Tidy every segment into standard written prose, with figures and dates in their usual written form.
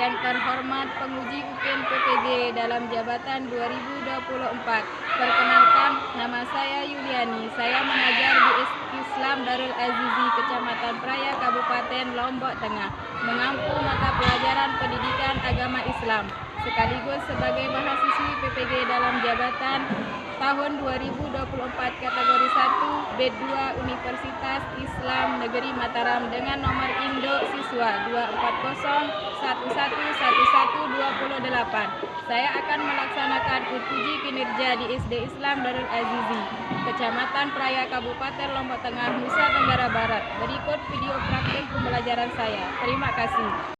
Yang terhormat penguji UKIN PPG dalam jabatan 2024. Perkenalkan, nama saya Yuliani. Saya mengajar di Islam Darul Azizi, Kecamatan Praia, Kabupaten Lombok Tengah, mengampu mata pelajaran pendidikan agama Islam, sekaligus sebagai mahasiswi PPG dalam jabatan tahun 2024 kategori 1 B2 Universitas Islam Negeri Mataram dengan nomor induk siswa 240111128. Saya akan melaksanakan uji kinerja di SD Islam Darul Azizi, Kecamatan Praia, Kabupaten Lombok Tengah, Nusa Tenggara Barat. Berikut video praktik pembelajaran saya. Terima kasih.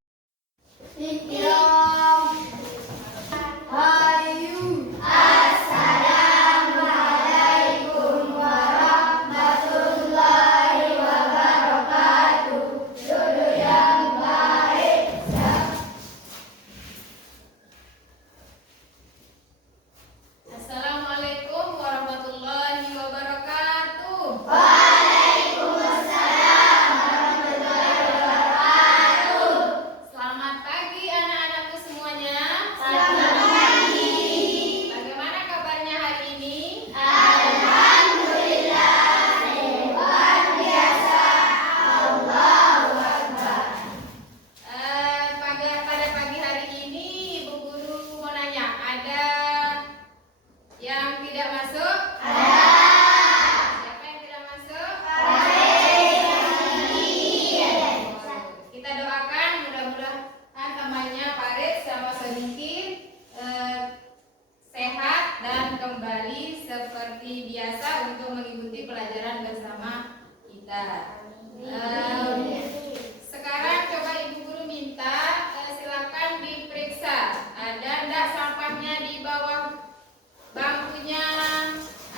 Assalamualaikum warahmatullahi wabarakatuh. Selamat pagi anak-anakku semuanya. Selamat pagi. Bagaimana kabarnya hari ini? Alhamdulillah, luar biasa. Allahu Akbar. Pada pagi hari ini Ibu Guru mau nanya, ada yang tidak masuk? Ada. Siapa yang tidak masuk? Kita doakan mudah-mudahan temannya Farid sama sedikit sehat dan kembali seperti biasa untuk mengikuti pelajaran bersama kita. Sekarang coba Ibu Guru minta silakan diperiksa, ada enggak sampahnya di bawah bangkunya?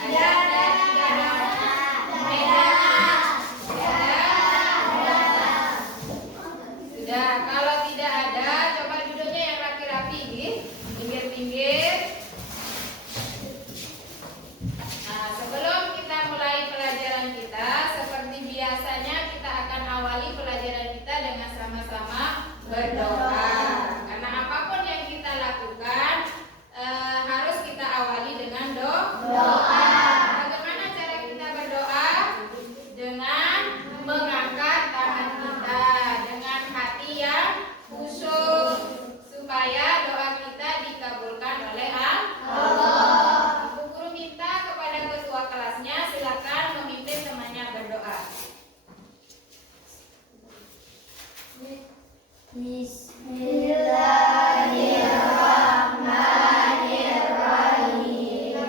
Ada dan tidak ada? Sudah. Kalau tidak ada, coba duduknya yang rapi-rapi, pinggir-pinggir. Nah, sebelum kita mulai pelajaran kita, seperti biasanya kita akan awali pelajaran kita dengan sama-sama berdoa. Karena apapun yang kita lakukan harus kita awali dengan doa. Bagaimana cara kita berdoa? Dengan mengangkat tangan kita dengan hati yang khusyuk, supaya doa kita dikabulkan oleh Allah. Ibu Guru minta kepada ketua kelasnya, silakan memimpin temannya berdoa. Bismillahirrahmanirrahim.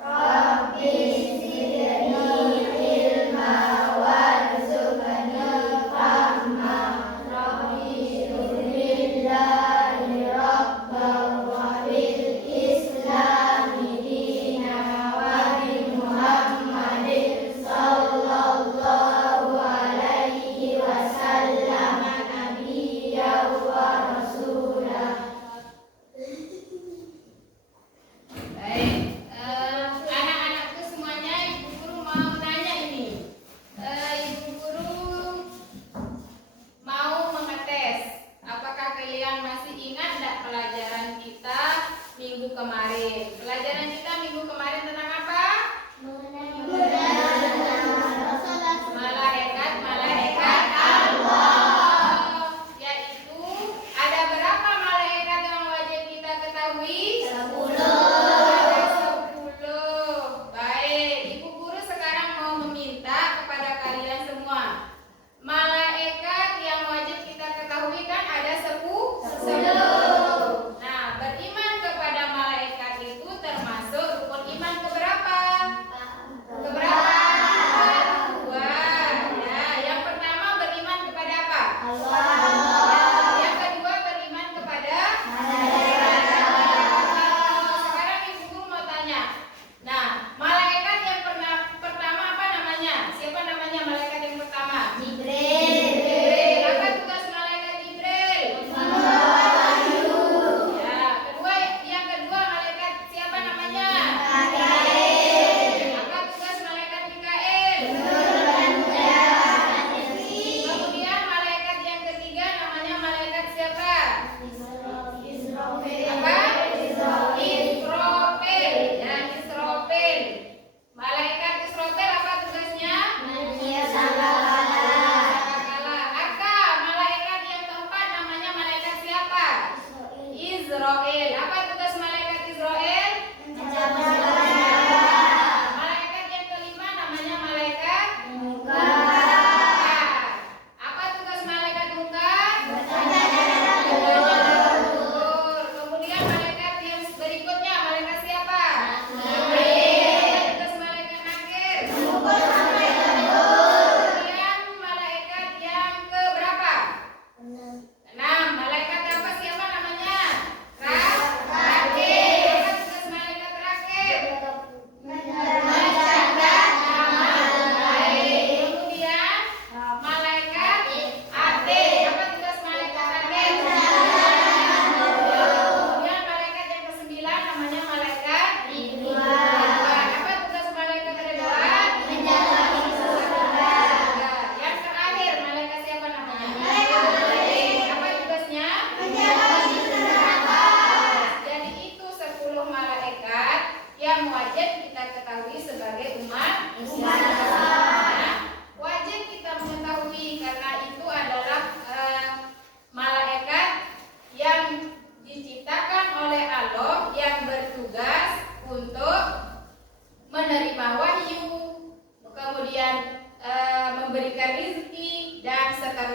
Rabbi zidni ilma warzuqni fahma. Rabbi billahi rabban wa bil islami dinan wa bi Muhammadin sallallahu alaihi wasallam nabiyyan wa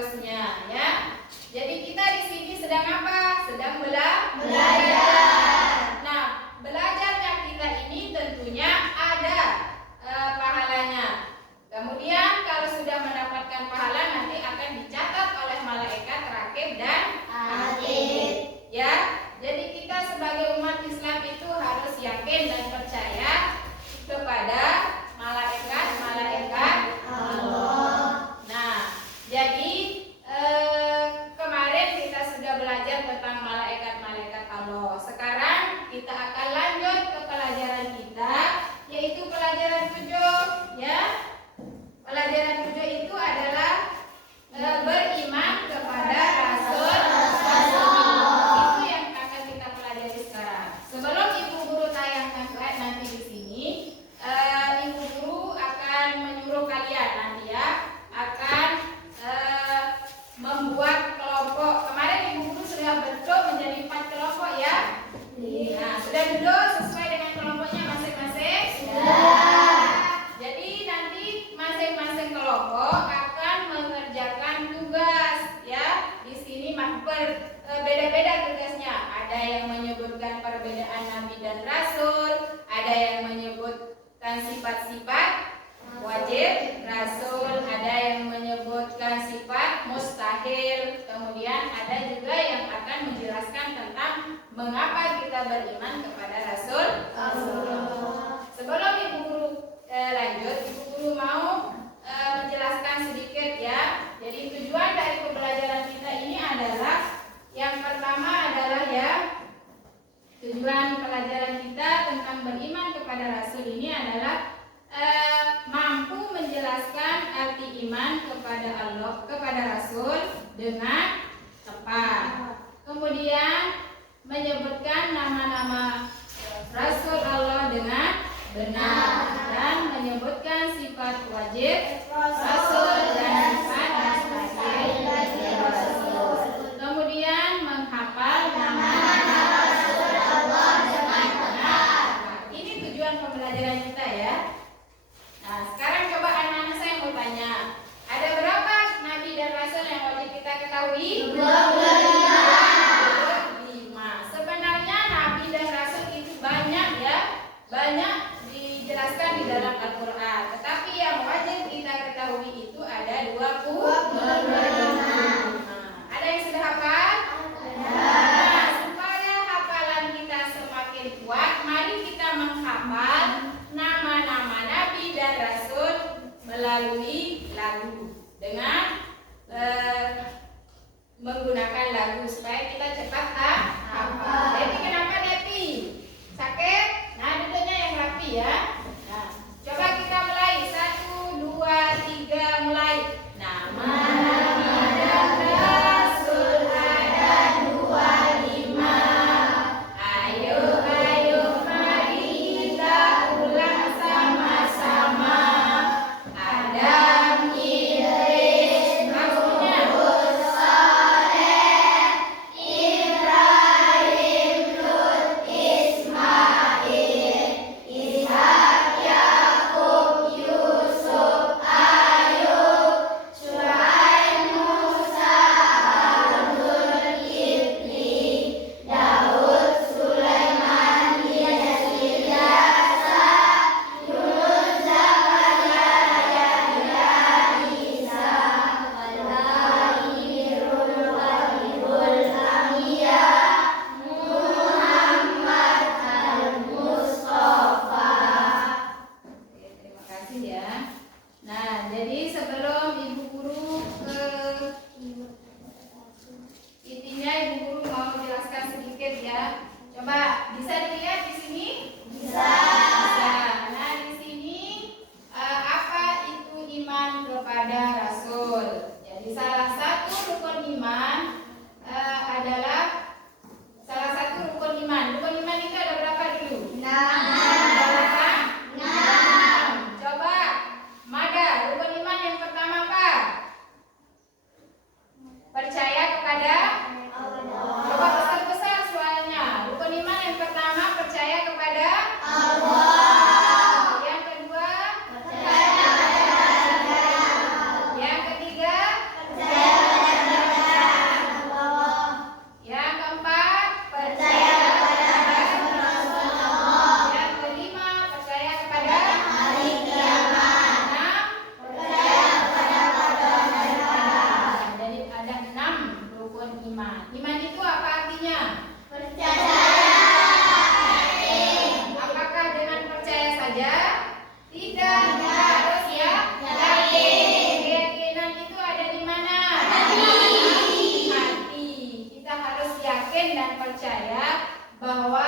seterusnya ya. Jadi kita di sini sedang apa? Sedang belajar. Nah, belajarnya kita ini tentunya ada pahalanya. Kemudian kalau sudah mendapatkan pahala nanti akan dicatat oleh malaikat rakib dan atid. Ya, jadi kita sebagai umat Islam itu harus yakin dan percaya kepada malaikat Allah. Nah, jadi kemarin kita sudah belajar tentang malaikat-malaikat Allah. Sekarang kita akan lanjut ke pelajaran kita, yaitu pelajaran 7 ya. Pelajaran 7 itu adalah beriman kepada Rasul. Itu yang akan kita pelajari sekarang. Sebelum Ibu Guru tayangkan slide nanti di sini, Ibu Guru akan menyuruh kalian nanti ya, akan membuat kelompok. Kemarin Ibu Guru sudah bentuk menjadi 4 kelompok ya. Nah, sudah duduk sesuai dengan kelompoknya masing-masing? Sudah. Jadi nanti masing-masing kelompok akan mengerjakan tugas ya. Di sini beda-beda tugasnya. Ada yang menyebutkan perbedaan Nabi dan Rasul, ada yang menyebutkan sifat-sifat wajib Rasul, ada yang menyebutkan sifat mustahil, kemudian ada juga yang akan menjelaskan tentang mengapa kita beriman kepada Rasul. Sebelum Ibu Guru lanjut, Ibu Guru mau menjelaskan sedikit ya. Jadi tujuan dari pembelajaran kita ini adalah yang pertama adalah ya, tujuan pelajaran kita tentang beriman kepada Rasul ini adalah mampu menjelaskan arti iman kepada Allah, kepada Rasul dengan tepat. Kemudian menyebutkan nama-nama Rasul Allah dengan benar dan menyebutkan sifat wajib Rasul dan sifat mustahil Rasul. Kemudian menghafal nama-nama Rasul Allah dengan benar. Ini tujuan pembelajaran kita ya. Nah, sekarang coba anak-anak saya mau tanya, ada berapa Nabi dan Rasul yang wajib kita ketahui? 25. Sebenarnya Nabi dan Rasul itu banyak ya, banyak dijelaskan di dalam Al-Quran. Tetapi yang wajib kita ketahui itu ada 25. Ada yang sudah hafal? Nah, supaya hafalan kita semakin kuat, mari kita menghafal nama-nama Nabi dan Rasul melalui lagu dengan menggunakan ada 6 rukun iman. Iman itu apa artinya? Percaya. Apakah dengan percaya saja? Tidak, harus ya yakin. Keyakinan itu ada di mana? Di hati. Kita harus yakin dan percaya bahwa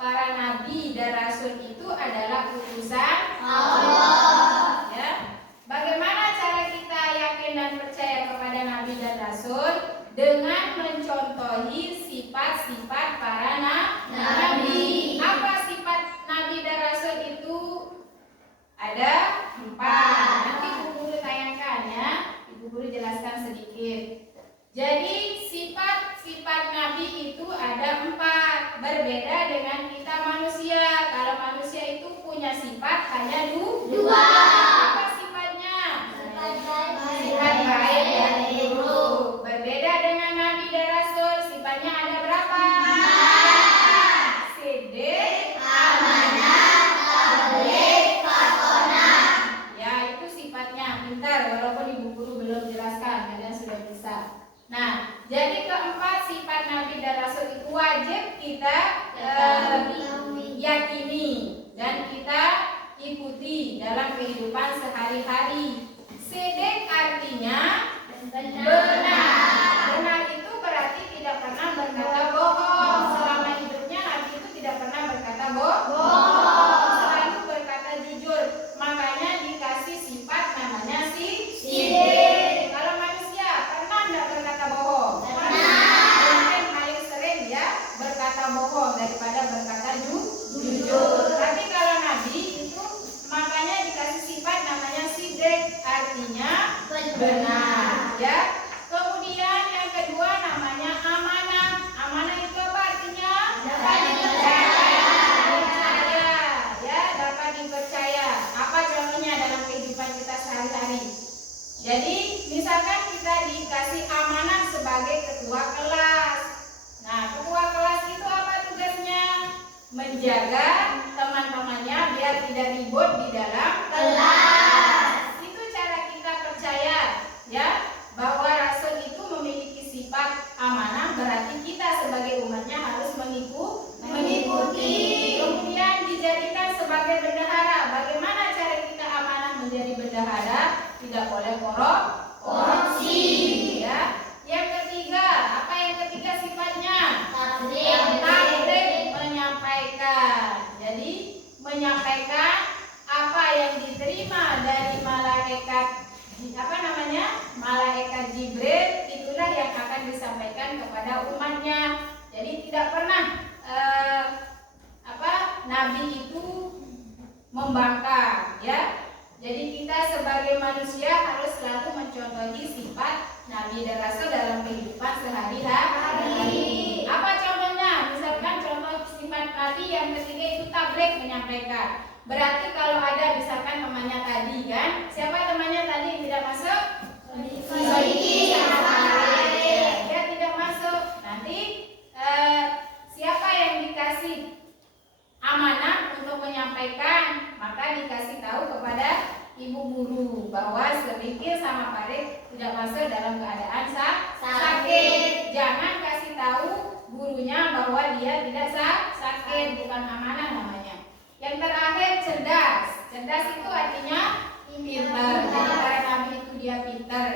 para nabi dan rasul itu adalah utusan Allah. Ya. Bagaimana cara kita yakin dan percaya kepada nabi dan rasul? Dengan mencontohi sifat-sifat para nabi. Apa sifat nabi dan rasul itu? Ada 4. Nanti Ibu Guru tayangkan ya. Ibu Guru jelaskan sedikit. Jadi sifat-sifat nabi itu ada 4. Berbeda dengan kita manusia. Kalau manusia itu punya sifat hanya 2. Apa sifatnya? Sifat baik dan buruk. Berbeda dengan nabi dan rasul, sifatnya ada berapa? 4. Siddiq, Amanah, tabligh, fatonah. ya itu sifatnya. Pintar, walaupun Ibu Guru belum jelaskan, kalian sudah bisa. Nah, jadi keempat sifat nabi dan rasul itu wajib kita yakini dan kita ikuti dalam kehidupan sehari-hari. Siddiq artinya benar. Benar itu berarti tidak pernah berkata bohong. Selama hidupnya nabi itu tidak pernah berkata bohong. Selalu berkata jujur. Makanya dikasih sifat namanya Siddiq. Kalau manusia pernah tidak berkata bohong? Mungkin paling sering ya berkata bohong daripada berkata jujur. Tapi kalau nabi itu makanya dikasih sifat namanya Siddiq, artinya benar ya. Kemudian yang kedua namanya amanah. Amanah itu apa artinya? Dapat dipercaya ya, dapat dipercaya. Apa contohnya dalam kehidupan kita sehari-hari? Jadi misalkan kita dikasih amanah sebagai ketua kelas. Nah, ketua kelas itu apa tugasnya? Menjaga teman-temannya biar tidak ribut di dalam kelas. Itu cara kita percaya ya bahwa rasul itu memiliki sifat amanah, berarti kita sebagai umatnya harus mengikuti. Kemudian dijadikan sebagai bendahara. Bagaimana cara kita amanah menjadi bendahara? Tidak boleh korupsi ya. Yang ketiga, apa yang ketiga sifatnya? Tabligh, menyampaikan. Jadi menyampaikan apa yang diterima dari malaikat malaikat Jibril, itulah yang akan disampaikan kepada umatnya. Jadi tidak pernah nabi itu membangkang ya. Jadi kita sebagai manusia harus selalu mencontohi sifat nabi dan rasul dalam kehidupan sehari-hari. Apa contohnya? Misalkan contoh sifat nabi yang ketiga itu tabligh, menyampaikan. Berarti kalau ada misalkan temannya tadi kan, siapa temannya tadi yang tidak masuk? Dia tidak masuk. Nanti siapa yang dikasih amanah untuk menyampaikan, maka dikasih tahu kepada ibu guru bahwa Sedikir sama Farid tidak masuk dalam keadaan sakit. Jangan kasih tahu gurunya bahwa dia tidak sakit, bukan amanah namanya. Yang terakhir cerdas. Cerdas itu artinya pintar. Jadi para nabi itu dia pintar,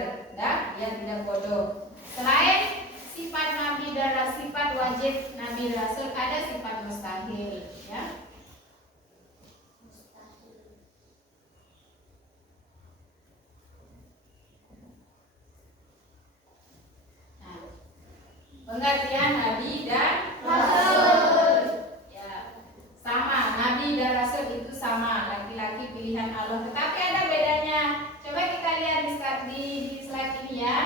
dia tidak bodoh. Selain sifat nabi dan sifat wajib nabi rasul, ada sifat mustahil ya. Nah, pengertian nabi dan rasul ya, sama. Nabi dan rasul itu sama, laki-laki pilihan Allah, tetapi ada bedanya. Coba kita lihat di slide ini ya.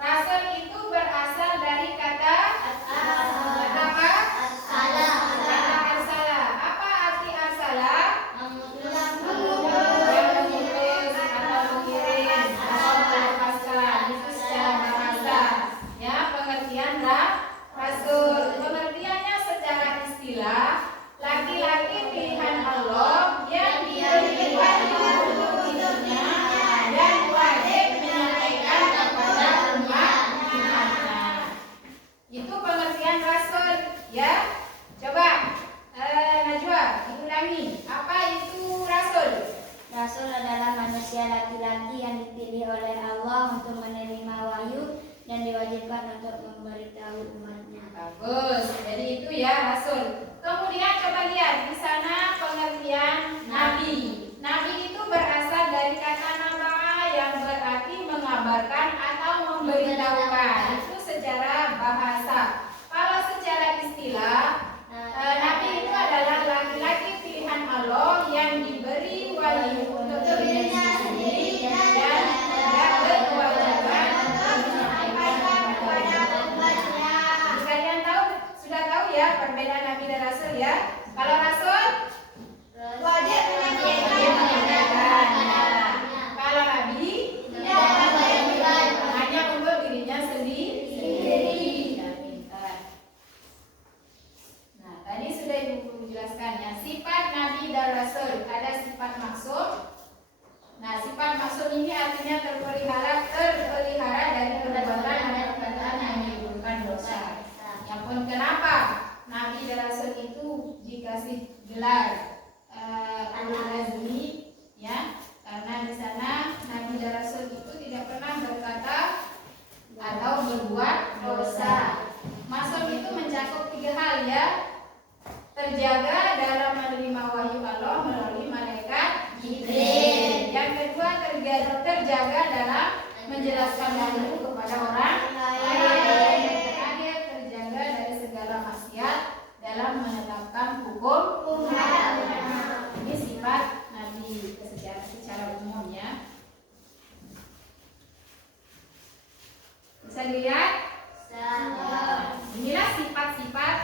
Rasul itu berasal dari kata apa? Kata arsala. Apa arti arsala? Yang menulis atau mengirim atau melepaskan. Itu secara bahasa ya, pengertian rasul. bukan untuk memberitahu umatnya. Bagus. Jadi itu ya rasul. Kemudian coba lihat di sana pengertian nabi. Nabi itu berasal dari kata naba yang berarti mengabarkan atau memberitahukan. Itu secara bahasa. Kalau secara istilah, nabi itu adalah laki-laki pilihan Allah yang diberi wahyu untuk dirinya sendiri dan tidak berkewajiban menyampaikan kepada umatnya. Kalian sudah tahu ya perbedaan nabi dan rasul ya. Kalau rasul wajib menyampaikan. Kalau nabi tidak berkewajiban, hanya untuk dirinya sendiri. Nah, tadi sudah Ibu jelaskan ya, sifat nabi dan rasul. Ada sifat maksum. Nah, sifat maksum ini artinya terpelihara dari perbuatan dan perkataan yang menimbulkan dosa. Ya pun kenapa nabi dan rasul itu dikasih gelar ulul azmi ya? Karena di sana nabi dan rasul itu tidak pernah berkata atau berbuat dosa. Maksum itu mencakup 3 hal ya. Terjaga dalam menerima wahyu Allah melalui malaikat Jibril. Yang kedua, terjaga dalam menjelaskan wahyu kepada orang lain. Terakhir, terjaga dari segala maksiat dalam menetapkan hukum. Ini sifat nabi secara umum ya. Bisa dilihat? Inilah sifat-sifat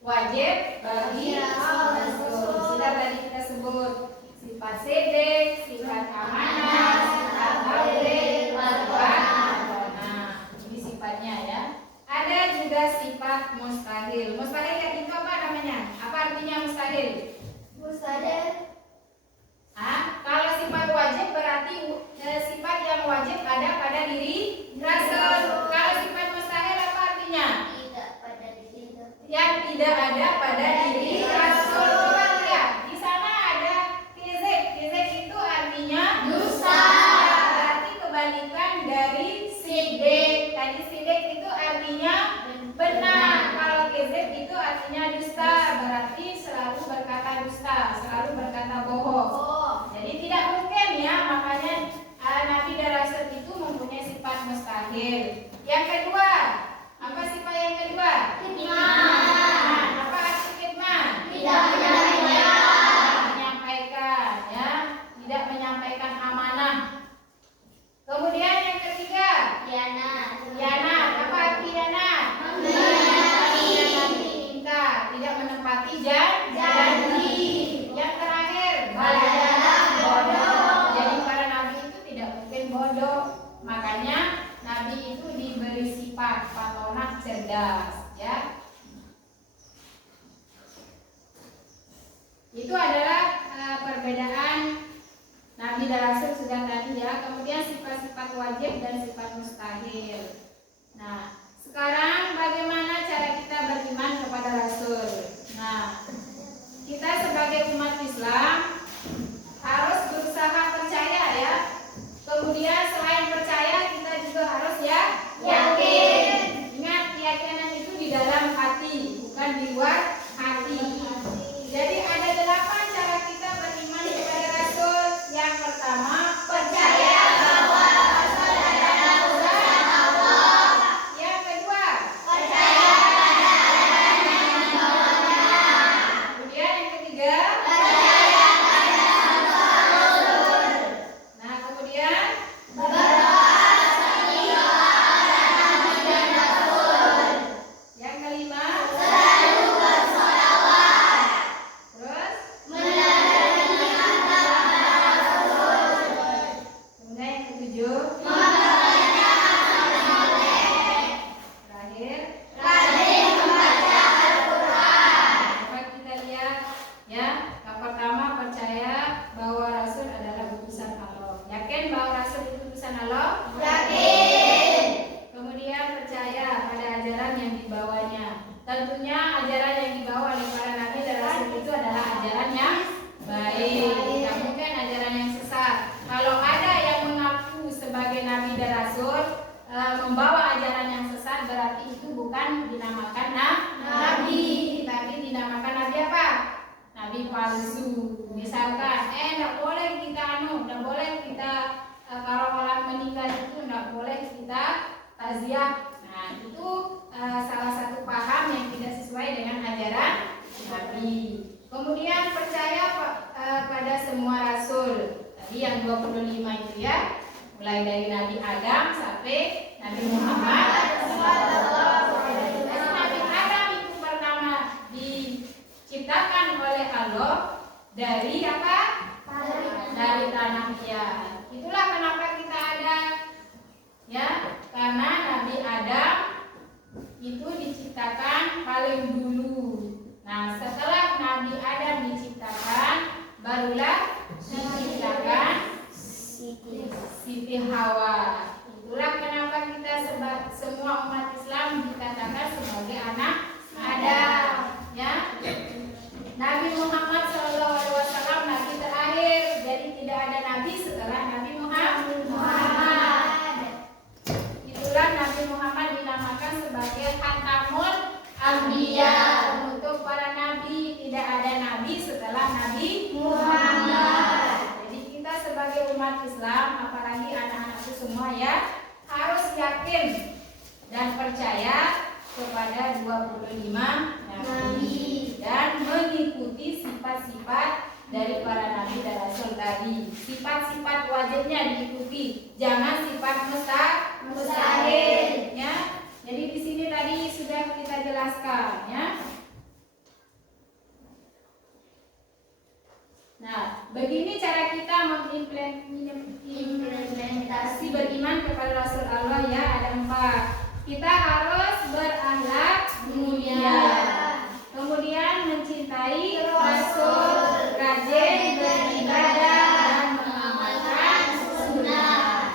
wajib bagi rasul. Sudah tadi kita sebut sifat sidik, sifat amanah, sifat tauhid, sifat amanah. Ini sifatnya ya. Ada juga sifat mustahil. Mustahil itu apa namanya? Apa artinya mustahil? Kalau sifat wajib berarti sifat yang wajib ada pada diri rasul. Kalau sifat mustahil apa artinya? Yang tidak ada pada diri rasul. Coba lihat, di sana ada kizib. Kizib itu artinya dusta. Berarti kebalikan dari sidik. Tadi sidik itu artinya benar. Kalau kizib itu artinya dusta. Berarti selalu berkata dusta, selalu berkata bohong. Jadi tidak mungkin ya, makanya nabi dan rasul itu mempunyai sifat mustahil. Yang kedua, apa sifat yang kedua? Apa arti fitnah? Tidak menyampaikan ya, tidak menyampaikan amanah. Kemudian yang ketiga, khianat. Apa arti khianat? Tidak menepati janji. Yang terakhir, bodoh. Jadi para nabi itu tidak mungkin bodoh. Makanya nabi itu diberi sifat patonah cerdas ya. Itu adalah perbedaan nabi dan rasul sudah tadi ya. Kemudian sifat-sifat wajib dan sifat mustahil. Nah, sekarang bagaimana cara kita beriman kepada rasul? Nah, kita sebagai umat Islam harus berusaha percaya ya. Kemudian selain percaya kita juga harus ya yakin. Ingat, keyakinan itu di dalam hati, bukan di luar hati. Jadi ada 8 cara kita beriman kepada rasul. Yang pertama, percaya bahwa rasul adalah utusan Allah. Yang kedua, percaya pada ajaran yang dibawanya. Kemudian yang ketiga, percaya pada rasul. Nah, kemudian berdoa seperti doa para nabi dan rasul. Yang kelima, selalu bersolawat. Terus meneladani kata rasul. Kemudian yang ketujuh, memperbanyak amal soleh. Terakhir, rajin membaca Al-Quran. Coba kita lihat ya. Yang pertama, percaya bahwa rasul adalah utusan Allah. Yakin bahwa rasul itu utusan Allah? Yakin. Kemudian percaya pada ajaran yang dibawanya. Tentunya ajaran yang dibawa oleh para nabi dan rasul itu adalah ajaran yang baik. Tidak mungkin ajaran yang sesat. Kalau ada yang mengaku sebagai nabi dan rasul membawa ajaran yang sesat, berarti itu bukan dinamakan nabi, tapi dinamakan nabi apa? Nabi palsu. Misalkan, enggak boleh kita enggak boleh kita kalau orang meninggal itu enggak boleh kita taziah. Nah, itu salah satu paham yang tidak sesuai dengan ajaran Nabi. Kemudian percaya pada semua rasul. Tadi yang 25 itu ya, mulai dari Nabi Adam sampai Nabi Muhammad. Jadi Nabi Adam itu pertama diciptakan oleh Allah dari apa? Dari tanah ya. Itulah kenapa kita ada ya, karena Nabi Adam itu diciptakan paling dulu. Nah, setelah Nabi Adam diciptakan, barulah diciptakan Siti Hawa. Itulah kenapa kita semua umat Islam dikatakan sebagai anak Adam. Ya, Nabi Muhammad SAW nabi terakhir. Jadi tidak ada nabi setelah Nabi Muhammad. Itulah Nabi Muhammad dinamakan sebagai Khatamul Anbiya. Untuk para nabi, tidak ada nabi setelah Nabi Muhammad. Jadi kita sebagai umat Islam, apalagi anak-anakku semua ya, harus yakin dan percaya kepada 25 nabi dan mengikuti sifat-sifat dari para nabi dan rasul tadi. Sifat-sifat wajibnya diikuti, jangan sifat mustahil ya. Jadi di sini tadi sudah kita jelaskan ya. Nah, begini cara kita mengimplementasi beriman kepada Rasul Allah ya, ada 4. Kita harus berakhlak mulia, kemudian mencintai Rasul, rajin beribadah dan mengamalkan sunnah.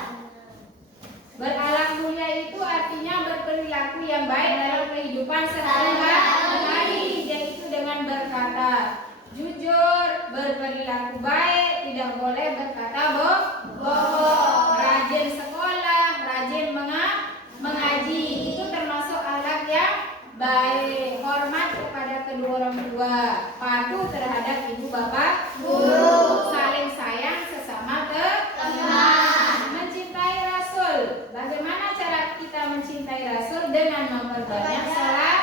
Berakhlak mulia itu artinya berperilaku yang baik dalam kehidupan sehari-hari, yaitu dengan berkata jujur, berperilaku baik, tidak boleh berkata bohong, rajin sekolah, rajin mengaji, itu termasuk akhlak yang baik. Hormat kepada kedua orang tua, patuh terhadap ibu bapak, guru, saling sayang sesama teman, mencintai Rasul. Bagaimana cara kita mencintai Rasul? Dengan memperbanyak salat.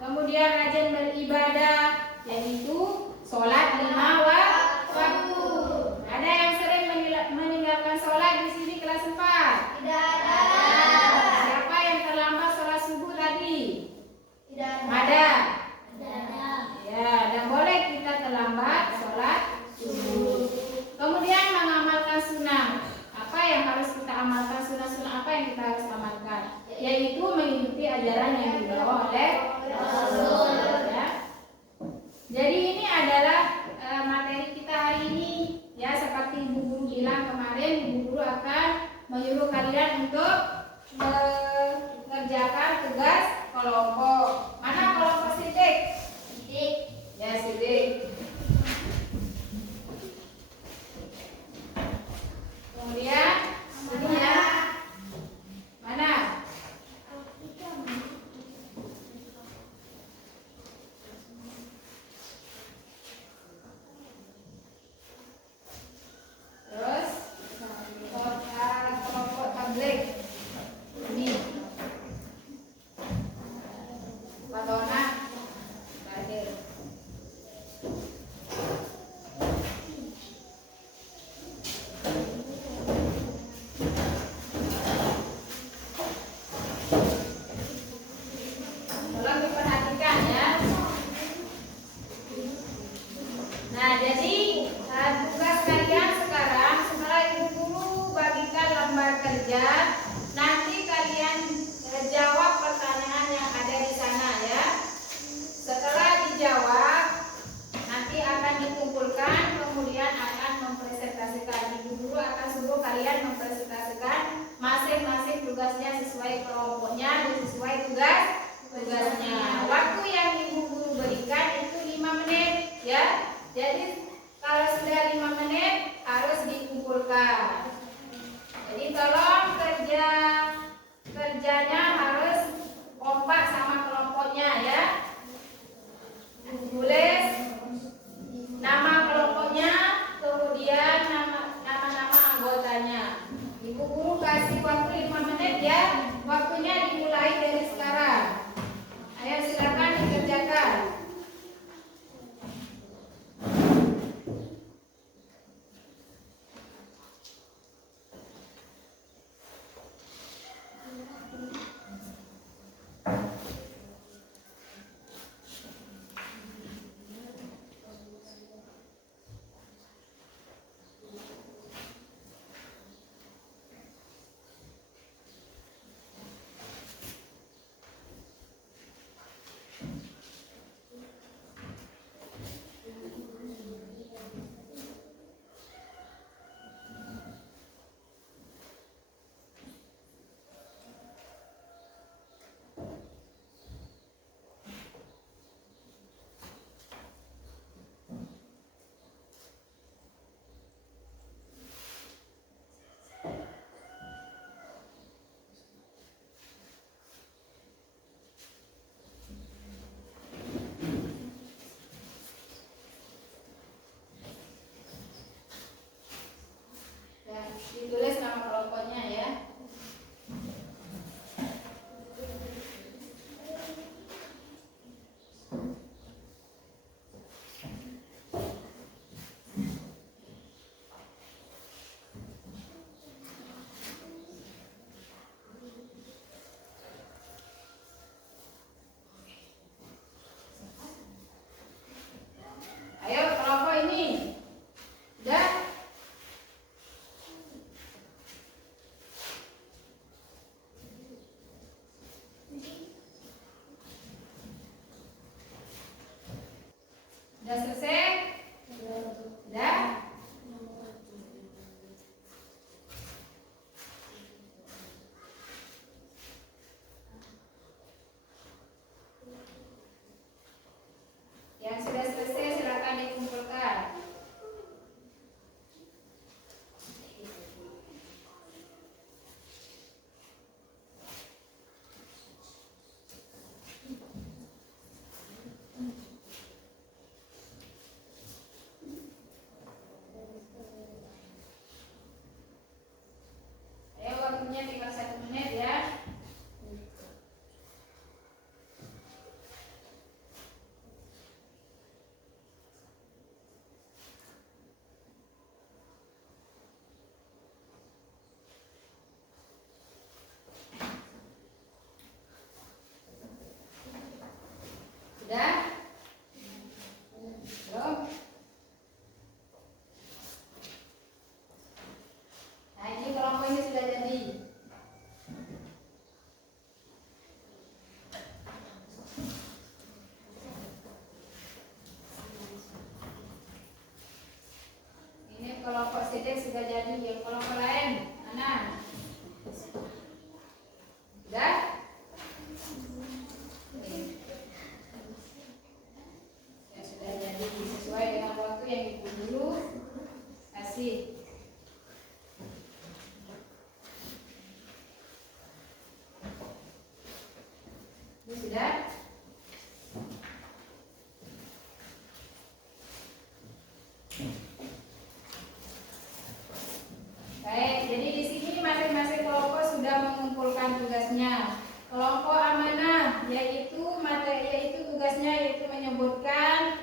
Kemudian rajin beribadah, yaitu sholat 5 waktu. Ada yang sering meninggalkan sholat di sini kelas 4? Tidak ada. Siapa yang terlambat sholat subuh tadi? Tidak ada. Ya, dan boleh kita terlambat sholat subuh. Kemudian mengamalkan sunnah. Apa yang harus kita amalkan? Sunnah-sunnah apa yang kita harus amalkan? Yaitu mengikuti ajaran yang dibawa oleh Rasul. Ya. Jadi ini adalah materi kita hari ini. Ya, seperti Ibu Guru bilang kemarin, Ibu Guru akan menyuruh kalian untuk mengerjakan tugas kelompok. Mana kelompok sidik? Ya, sidik. Kemudian ini ya. Mana? Terus kelompok tablik ini. Sudah? Belum? Nah, ini kelompok ini sudah jadi. Ini kelompok sidik sudah jadi. Yang kelompok lain mana? Sudah? Ya sudah jadi sesuai dengan waktu yang ibu dulu kasih. Ini sudah? Baik, jadi di sini masing-masing kelompok sudah mengumpulkan tugasnya. Kelompok amanah yaitu tugasnya yaitu menyebutkan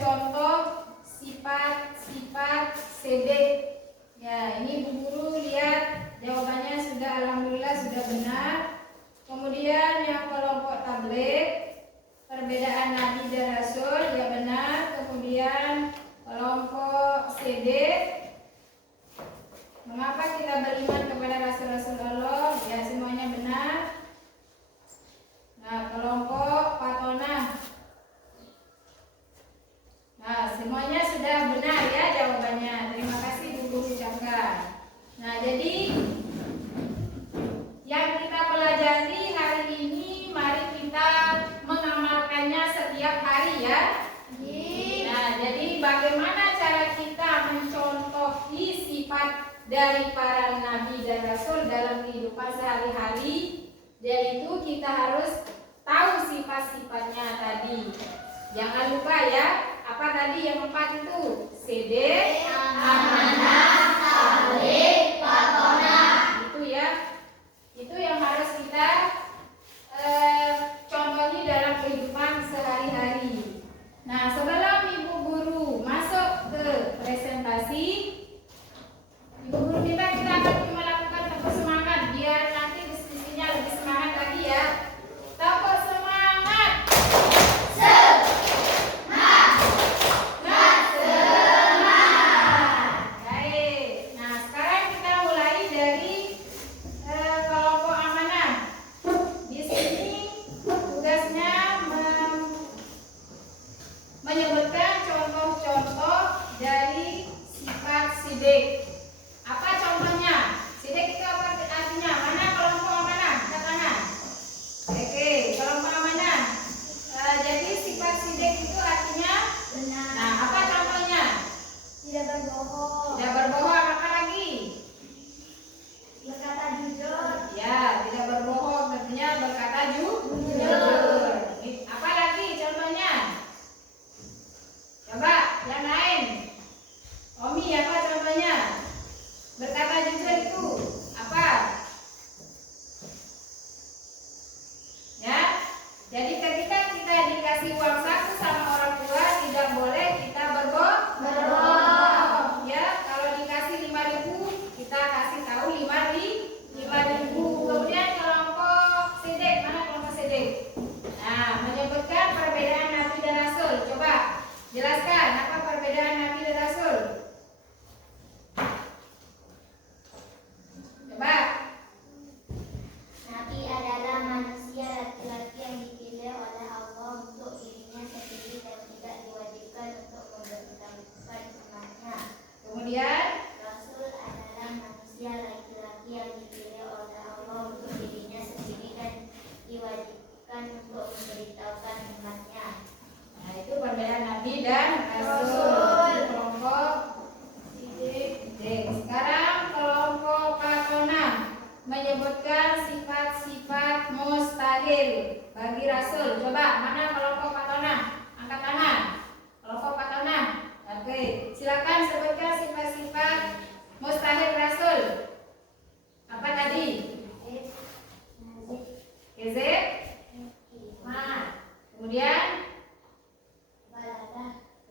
contoh sifat-sifat CD. Ya, ini Bu Guru lihat jawabannya sudah, alhamdulillah sudah benar. Kemudian yang kelompok tablet, perbedaan Nabi dan Rasul, ya benar. Kemudian kelompok CD, mengapa kita beriman kepada Rasul-Rasul Allah, ya semuanya benar. Nah, kelompok Patonah, nah semuanya sudah benar ya jawabannya. Terima kasih Bu Guru ucapkan. Nah, jadi yang kita pelajari hari ini, mari kita mengamalkannya setiap hari ya. Nah, jadi bagaimana cara kita mencontohi sifat dari para nabi dan rasul dalam kehidupan sehari-hari? Yaitu kita harus tahu sifat-sifatnya tadi. Jangan lupa ya, apa tadi yang 4 itu? CD, amanah, tabligh, patonah. Itu ya. Itu yang harus kita contohi dalam kehidupan sehari-hari. Nah, sebelum Ibu Guru masuk ke presentasi, Ibu Guru kita akan melakukan tepuk semangat biar nanti diskusinya lebih semangat lagi ya. Tepuk semangat. Baik. Nah, sekarang kita mulai dari kelompok amanah. Di sini tugasnya menyebutkan contoh-contoh dari sifat sidik. Apa contohnya? Sidik itu apa artinya? Mana kelompok amanah? Angkat tangan. Oke, kelompok amanah. Jadi sifat sidik itu artinya benar. Nah, apa contohnya? Tidak berbohong. Tidak berbohong, apa lagi? Berkata jujur. Ya, tidak berbohong, tentunya berkata jujur. Apa lagi contohnya? Coba yang lain. Omi, apa contohnya? Berkata jujur itu apa? Ya, jadi ketika kita dikasih uang saku sama orang tua, tidak boleh kita berbohong. Ya, kalau dikasih 5.000, kita kasih tahu 5.000. Kemudian kelompok sidik, mana kelompok sidik? Nah, menyebutkan perbedaan Nabi dan Rasul. Coba jelaskan apa perbedaan Nabi dan Rasul. Coba. Nabi adalah manusia laki-laki yang dipilih oleh Allah untuk dirinya sendiri dan tidak diwajibkan untuk memberitahukan umatnya. Kemudian Rasul adalah manusia laki-laki yang dipilih oleh Allah untuk dirinya sendiri dan diwajibkan untuk memberitahukan umatnya. nah, itu perbedaan Nabi dan Rasul. Itu kelompok sidik. Sekarang kelompok Patonah menyebutkan sifat-sifat mustahil bagi Rasul. Coba mana kelompok Patonah? Angkat tangan. Kelompok Patonah. Oke, silakan sebutkan sifat-sifat mustahil Rasul. Apa tadi? Kezeb, kemudian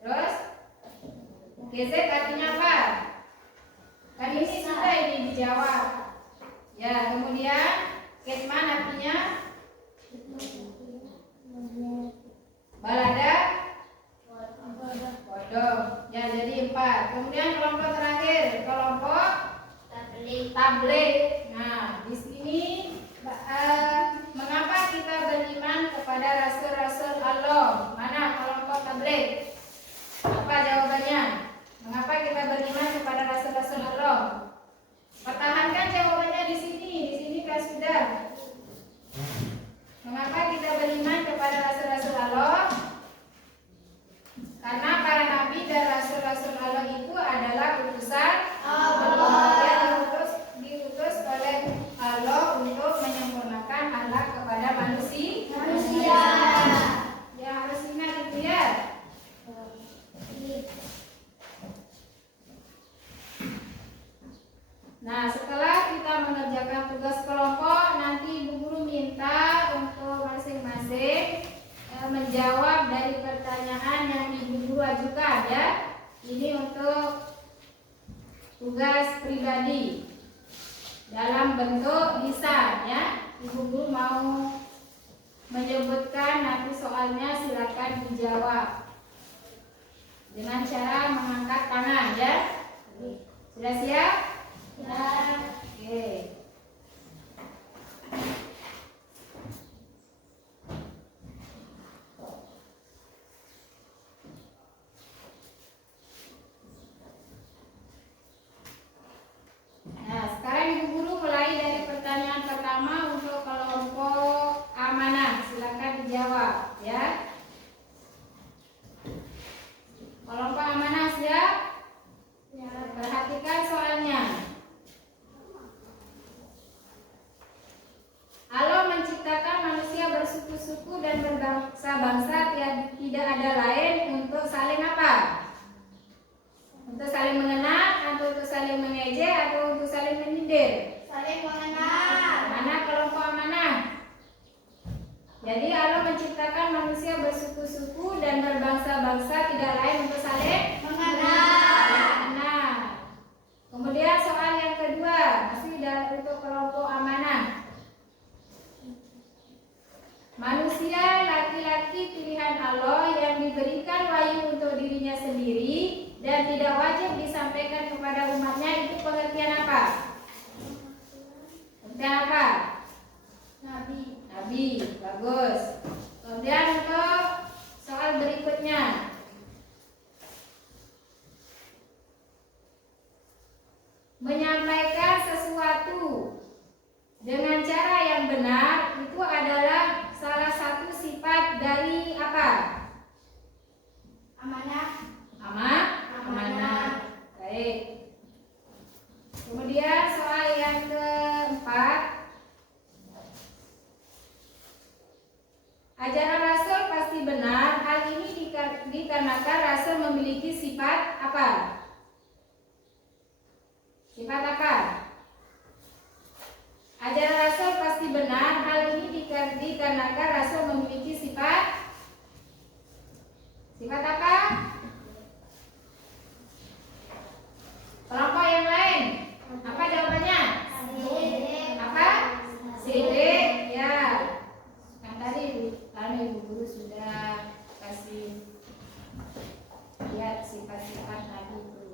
terus kezeb artinya apa? Kan ini sudah ini dijawab. Ya, kemudian ketman artinya balada, bodong. Ya, jadi 4. Kemudian kelompok terakhir, kelompok tabligh. Nah, di sini mengapa kita beriman kepada rasul-rasul Allah? Mana kelompok tabligh? Apa jawabannya? Mengapa kita beriman kepada rasul-rasul Allah? Pertahankan jawabannya di sini. Di sini kan sudah. Mengapa kita beriman kepada rasul-rasul Allah? Karena para nabi dan rasul-rasul Allah itu adalah utusan Allah yang diutus oleh Allah untuk menyempurnakan akhlak kepada manusia. Ya, harus ingat itu ya. Nah, setelah kita mengerjakan tugas kelompok, nanti Ibu Guru minta untuk masing-masing menjawab dari pertanyaan yang Ibu Guru ajukan ya. Ini untuk tugas pribadi dalam bentuk lisan ya. Ibu Guru mau menyebutkan nanti soalnya silakan dijawab dengan cara mengangkat tangan ya. Sudah siap? Ya. Oke. Nah, sekarang Ibu Guru mulai dari pertanyaan pertama untuk kelompok amanah. Silakan dijawab ya. Kelompok amanah siap? Ya. Perhatikan soalnya. Allah menciptakan manusia bersuku-suku dan berbangsa-bangsa, tidak ada lain untuk saling apa? Untuk saling mengenal, atau untuk saling mengejek, atau untuk saling menyindir? Saling mengenal. Mana kelompok amanah? Jadi Allah menciptakan manusia bersuku-suku dan berbangsa-bangsa, tidak lain untuk saling mengenal. Kemudian soal yang kedua, masih untuk kelompok amanah. Manusia laki-laki pilihan Allah yang diberikan wahyu untuk dirinya sendiri dan tidak wajib disampaikan kepada umatnya, itu pengertian apa? Pengertian apa? Nabi. Bagus. Kemudian untuk soal berikutnya. Menyampaikan sesuatu dengan cara yang benar itu adalah salah satu sifat dari apa? Amanah. Baik. Kemudian soal yang keempat. Ajaran Rasul pasti benar. Hal ini dikarenakan Rasul memiliki sifat apa? Sifat apa? Ajaran Rasul pasti benar. Hal ini dikarenakan Rasul memiliki sifat apa? Kelompok yang lain, apa jawabannya? Apa? Sidik. Ya. Kan tadi Ibu Guru sudah kasih lihat sifat-sifat Nabi itu.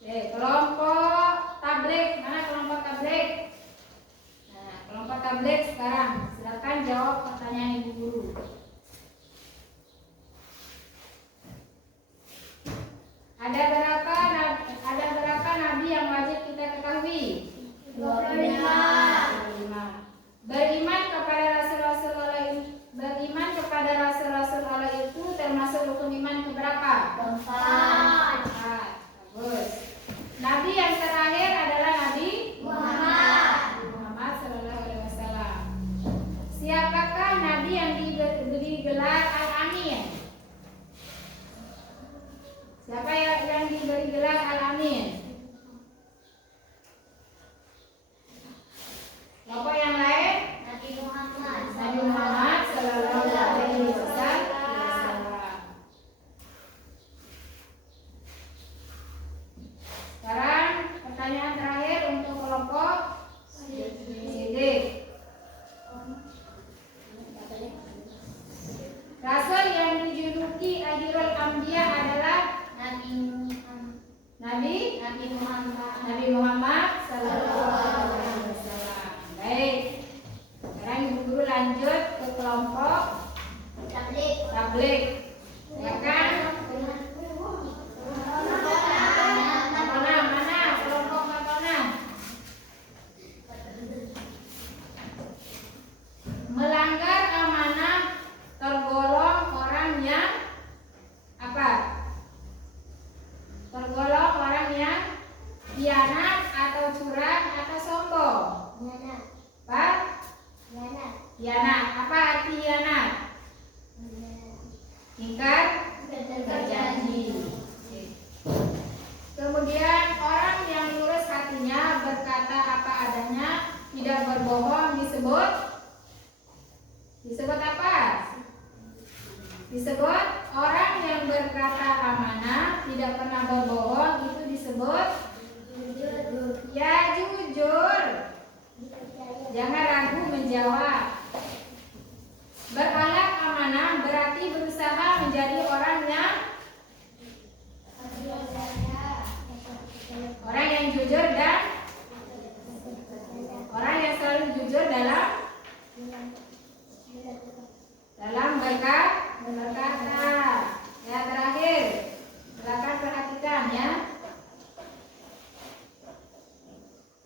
Oke, kelompok tabligh. Mana kelompok tabligh? Nah, kelompok tabligh sekarang. Silakan jawab pertanyaan Ibu Guru. Ada berapa nabi yang wajib kita ketahui? 25. Beriman kepada rasul-rasul Allah itu termasuk rukun iman keberapa? 4. Bagus. Nabi yang terakhir adalah Nabi Muhammad sallallahu alaihi wasallam. Siapakah nabi yang diberi gelar Al-Amin? Siapa yang diberi gelar Al-Amin? Kelompok yang lain? Nabi Muhammad sallallahu alaihi wasallam. Sekarang Nabi Muhammad Sallallahu Alaihi Wasallam. Baik, sekarang Ibu Guru lanjut ke kelompok tablik. Silakan. Matona, mana kelompok Matona? Melanggar amanah tergolong orang yang apa? Tergolong orang yang khianat atau curang atau sombong. Apa? Khianat. Apa arti khianat? Ingkar berjanji. Kemudian orang yang lurus hatinya, berkata apa adanya, tidak berbohong, disebut apa? Disebut orang yang berkata amanah, tidak pernah berbohong, itu disebut ya jujur. Jangan ragu menjawab. Berakhlak amanah berarti berusaha menjadi orang yang jujur dan orang yang selalu jujur dalam berkata. Ya, terakhir, silakan perhatikan ya.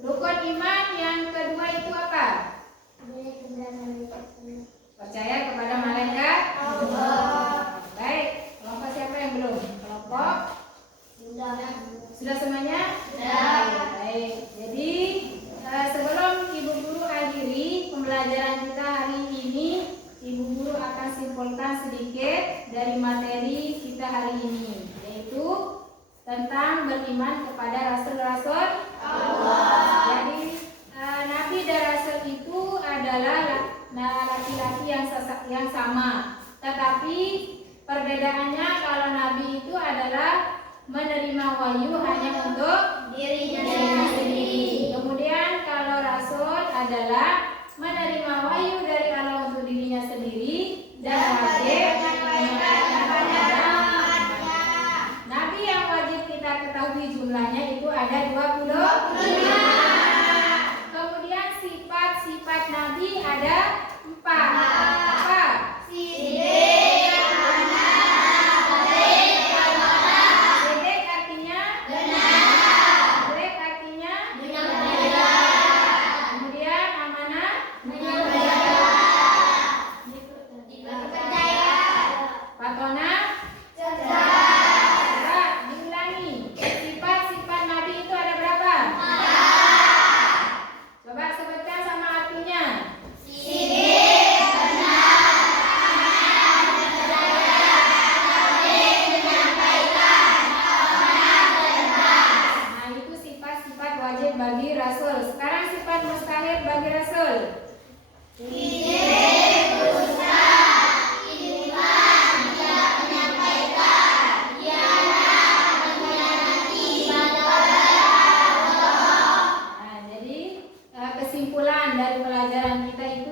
Rukun iman yang kedua itu apa? Percaya kepada malaikat Allah. Baik, kelompok siapa yang belum? Kelompok sudah semuanya? Sudah. Baik. Jadi sebelum Ibu Guru akhiri pembelajaran kita hari ini, Ibu Guru akan simpulkan sedikit dari materi kita hari ini, yaitu tentang beriman kepada rasul-rasul Allah. Jadi Nabi dan Rasul itu adalah laki-laki yang sama, tetapi perbedaannya kalau Nabi itu adalah menerima wahyu hanya untuk dirinya sendiri. Kemudian kalau Rasul adalah menerima wahyu dari Allah untuk dirinya sendiri dan wajib menyampaikan kepada Nabi yang wajib kita ketahui jumlahnya itu ada 25. Kemudian sifat-sifat Nabi ada 4. Apa? Sidik artinya benar. Sidik artinya benar. Kemudian amanah dipercaya. Patona cerdas. Diulangi. Sifat-sifat Nabi itu ada berapa? 4. Coba sebutkan sama artinya. Sidik, benar, amanah, percaya, wajib menyampaikan, amanah, cerdas. Nah, itu sifat-sifat wajib bagi Rasul. Sekarang sifat mustahil bagi Rasul. Sidik, dusta, iman, tidak menyampaikan, khianat, mengkhianati, Nah, jadi kesimpulan dari pelajaran kita itu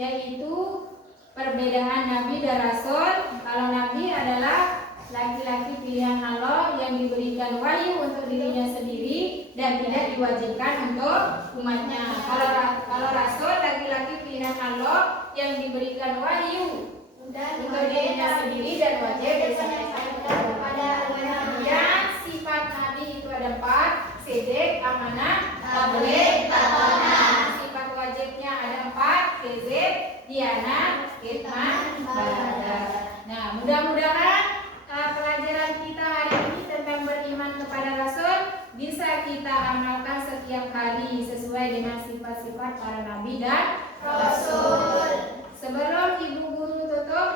yaitu perbedaan Nabi dan Rasul. Kalau Nabi adalah laki-laki pilihan Allah yang diberikan wahyu untuk dirinya sendiri dan tidak diwajibkan untuk umatnya. Kalau Rasul laki-laki pilihan Allah yang diberikan wahyu untuk dirinya sendiri dan wajib disampaikan kepada umatnya. Dan sifat Nabi itu ada 4: sidik, amanah, tabligh, patona. Sifat wajibnya ada 4: kizib, khianat, kitman, baladar. Nah, mudah-mudahan pelajaran kita hari ini tentang beriman kepada Rasul bisa kita amalkan setiap hari sesuai dengan sifat-sifat para Nabi dan Rasul. Sebelum Ibu Guru tutup,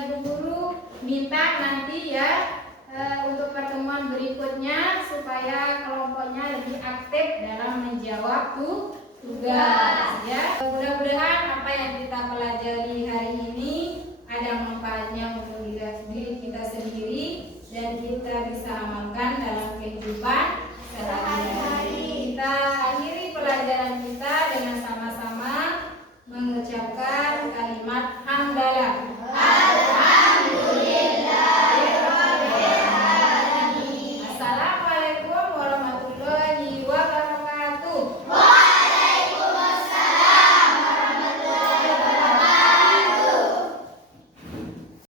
Ibu Guru minta nanti untuk pertemuan berikutnya supaya kelompoknya lebih aktif dalam menjawab tugas. Ya, mudah-mudahan apa yang kita pelajari hari ini ada manfaatnya untuk diri kita sendiri dan kita bisa amalkan dalam